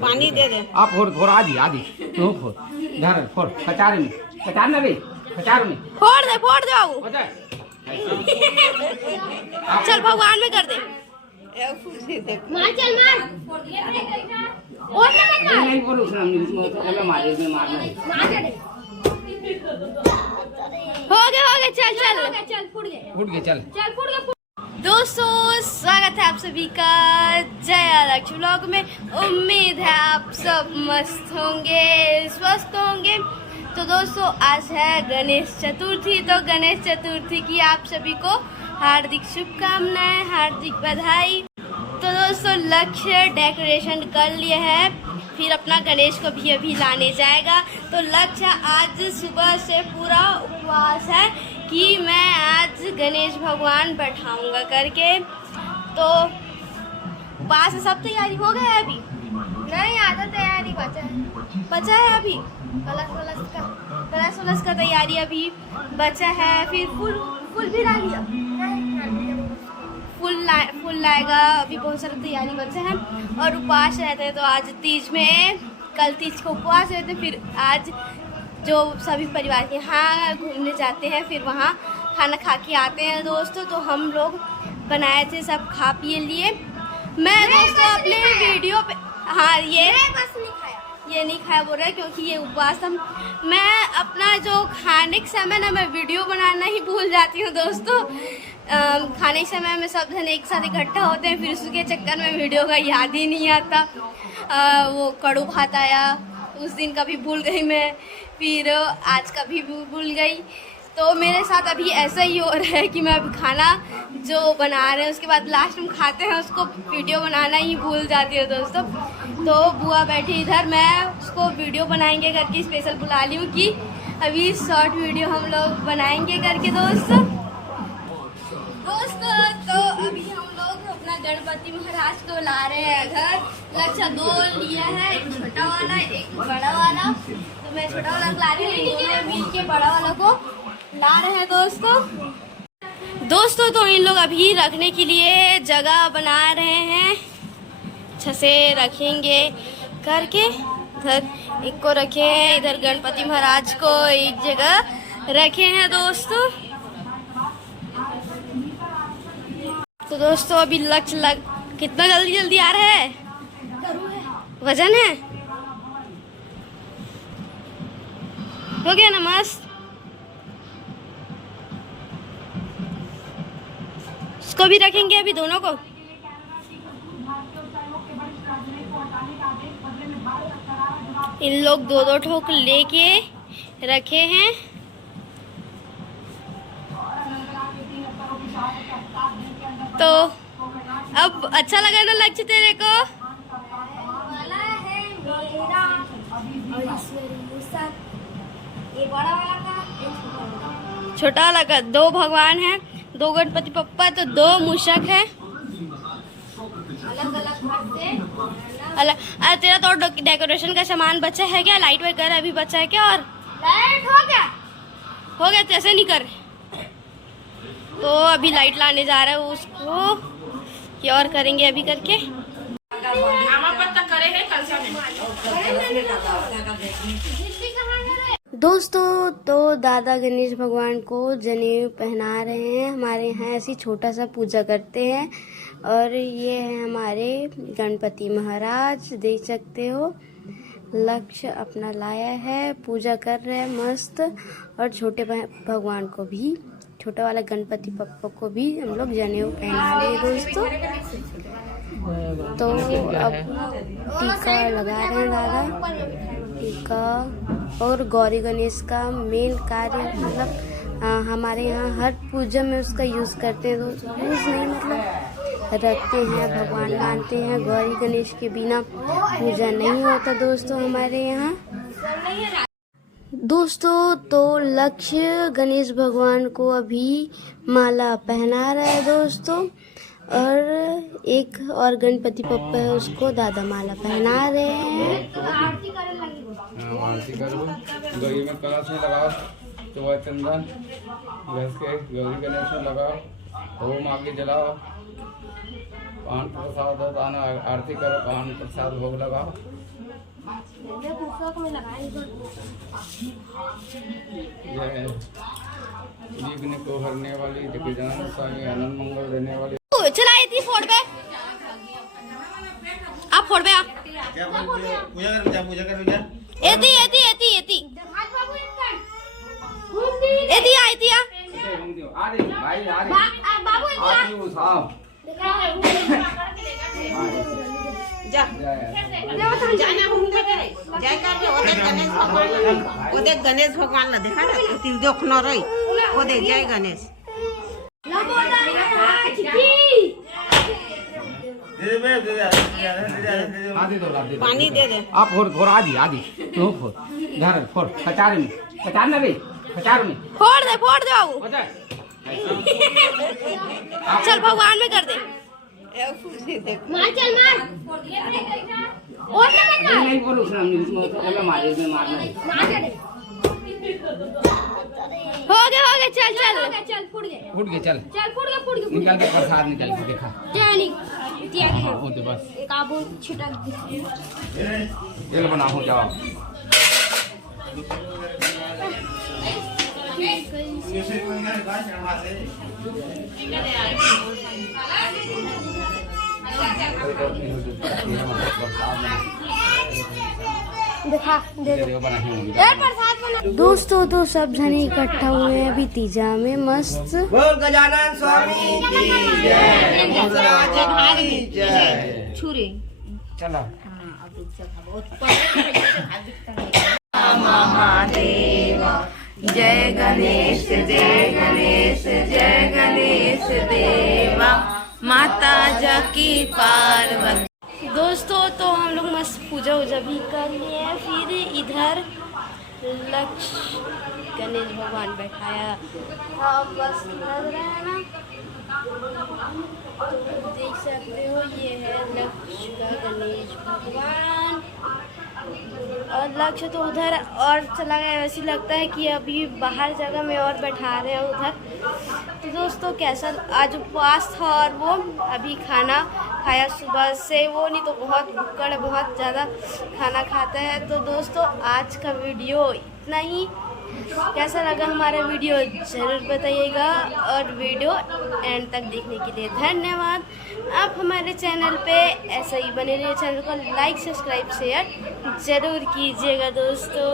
पानी दे दे आप फोड़ आधी आधी तू फोड़ ध्यान फोड़ कचार में ना रे कचार में फोड़ दे बाबू चल भगवान में कर दे मार चल मार और नहीं बोल उसने मारे में मारना हो गया चल फूट गए चल दोस्तों स्वागत है आप सभी का जय लक्ष्मी व्लॉग में। उम्मीद है आप सब मस्त होंगे स्वस्थ होंगे। तो दोस्तों आज है गणेश चतुर्थी, तो गणेश चतुर्थी की आप सभी को हार्दिक शुभकामनाएं, हार्दिक बधाई। तो दोस्तों लक्ष्य डेकोरेशन कर लिए है, फिर अपना गणेश को भी अभी लाने जाएगा। तो लक्ष्य आज सुबह से पूरा उपवास है कि मैं आज गणेश भगवान बैठाऊंगा करके। तो उपवास से सब तैयारी हो गया है अभी? नहीं, आधा तैयारी बचा है अभी। कलश का तैयारी अभी बचा है। फिर फूल भी ला लिया, फूल लाएगा। अभी बहुत सारी तैयारी बचा है। और उपवास रहते हैं तो आज तीज में, कल तीज को उपवास रहते, फिर आज जो सभी परिवार के यहाँ घूमने जाते हैं, फिर वहाँ खाना खा के आते हैं दोस्तों। तो हम लोग बनाए थे, सब खा पिए लिए। मैं दोस्तों अपने वीडियो पे ये नहीं खाया बोल रहा है क्योंकि ये उपवास था। मैं अपना जो खाने के समय ना मैं वीडियो बनाना ही भूल जाती हूँ दोस्तों। खाने के समय में सब जन एक साथ इकट्ठा होते हैं, फिर उसके चक्कर में वीडियो का याद ही नहीं आता। वो कड़ू भात आया उस दिन कभी भूल गई मैं, फिर आज कभी भूल गई। तो मेरे साथ अभी ऐसा ही हो रहा है कि मैं अभी खाना जो बना रहे हैं उसके बाद लास्ट में खाते हैं उसको वीडियो बनाना ही भूल जाती हूँ दोस्तों। तो बुआ बैठी इधर, मैं उसको वीडियो बनाएंगे करके स्पेशल बुला ली हूँ कि अभी शॉर्ट वीडियो हम लोग बनाएंगे करके दोस्तों। तो अभी हम लोग अपना गणपति महाराज को ला रहे हैं घर। लक्ष्य 2 लिया है, एक छोटा वाला एक बड़ा वाला। तो मैं छोटा वाला ला रही हूँ, मिल के बड़ा वाला को ला रहे हैं दोस्तों। तो इन लोग अभी रखने के लिए जगह बना रहे हैं, अच्छे से रखेंगे करके। इधर एक को रखे हैं, इधर गणपति महाराज को एक जगह रखे हैं दोस्तों। तो दोस्तों अभी लक्ष्य कितना जल्दी आ रहा है, वजन है हो गया ना मस्त। इसको भी रखेंगे अभी दोनों को। इन लोग 2-2 ठोक लेके रखे हैं। तो अब अच्छा लगा ना लक्ष्य तेरे को? छोटा वाला का 2 भगवान है, 2 गणपति पप्पा, तो 2 मूषक है अलग। अरे तेरा तो डेकोरेशन का सामान बचा है क्या? लाइट वगैरह अभी बचा है क्या? और लाइट हो गया तो ऐसे नहीं कर। तो अभी लाइट लाने जा रहे हैं उसको, क्या और करेंगे अभी करके। दोस्तों तो दादा गणेश भगवान को जनेऊ पहना रहे हैं। हमारे यहाँ ऐसी छोटा सा पूजा करते हैं। और ये है हमारे गणपति महाराज, देख सकते हो। लक्ष्य अपना लाया है, पूजा कर रहे हैं मस्त। और छोटे भगवान को भी, छोटा वाला गणपति पप्पा को भी हम लोग जनेऊ पहना रहे हैं दोस्तों। तो अब टीका लगा रहे हैं दादा, टीका। और गौरी गणेश का मेन कार्य मतलब हमारे यहाँ हर पूजा में उसका यूज़ करते हैं दोस्तों। यूज़ नहीं मतलब रखते हैं, भगवान मानते हैं। गौरी गणेश के बिना पूजा नहीं होता दोस्तों हमारे यहाँ दोस्तों। तो लक्ष्य गणेश भगवान को अभी माला पहना रहा है दोस्तों। और एक और गणपति पप्पा है, उसको दादा माला पहना रहे हैं। आरती करो, गौरी में कलश में लगाओ, तो चंदन घस के गौरी गणेश में लगाओ, ओम आगे जलाओ, पान प्रसाद और दाना आरती करो, पान प्रसाद भोग लगाओ। जय विघ्न को हरने वाली, जगजानन स्वामी, आनंद मंगल देने वाली। चलाई थी फोड़ पे, आप फोड़ पे आ। पूजा कर एती एती एती एती एती आई थी आ। आ रही भाई, आ रही बाबू आती हूँ साहब। जा जाना होंगे जय करके ओदे गणेश भगवान ला देखा ना तिल देखनो रही ओदे जय गणेश पानी दे दे आप फोड़ आदि आदि तू फोड़ घर फोड़ कचार में ना रे कचार में फोड़ दे बाबू। चल भगवान में कर दे, मार चल मार। और नहीं बोलो उसने मारे में मारना है। हो गया चल चल चल फूट गए चल निकल के प्रसाद निकल के देखा वो तो बस काबू छिटक तेल बना हो जाओ। दिखा दे दोस्तों। तो सब जने इकट्ठा हुए हैं अभी तीजा में मस्त। बोल गजानन स्वामी की जय। छुरी चलो महादेव जय गणेश देवा माता जकी पार्वती। दोस्तों तो हम लोग मस्त पूजा भी कर लिए हैं। फिर इधर लक्ष्य गणेश भगवान बैठाया, हाँ बस लग रहा है ना, देख सकते हो ये है लक्ष्य का गणेश भगवान। और लक्ष्य तो उधर और चला गया, वैसे लगता है कि अभी बाहर जगह में और बैठा रहे हैं उधर। तो दोस्तों कैसा आज उपवास था और वो अभी खाना खाया सुबह से, वो नहीं तो बहुत भुक्कड़ बहुत ज़्यादा खाना खाता है। तो दोस्तों आज का वीडियो इतना ही। कैसा लगा हमारा वीडियो ज़रूर बताइएगा और वीडियो एंड तक देखने के लिए धन्यवाद। आप हमारे चैनल पे ऐसा ही बने रहिए, चैनल को लाइक सब्सक्राइब शेयर ज़रूर कीजिएगा दोस्तों।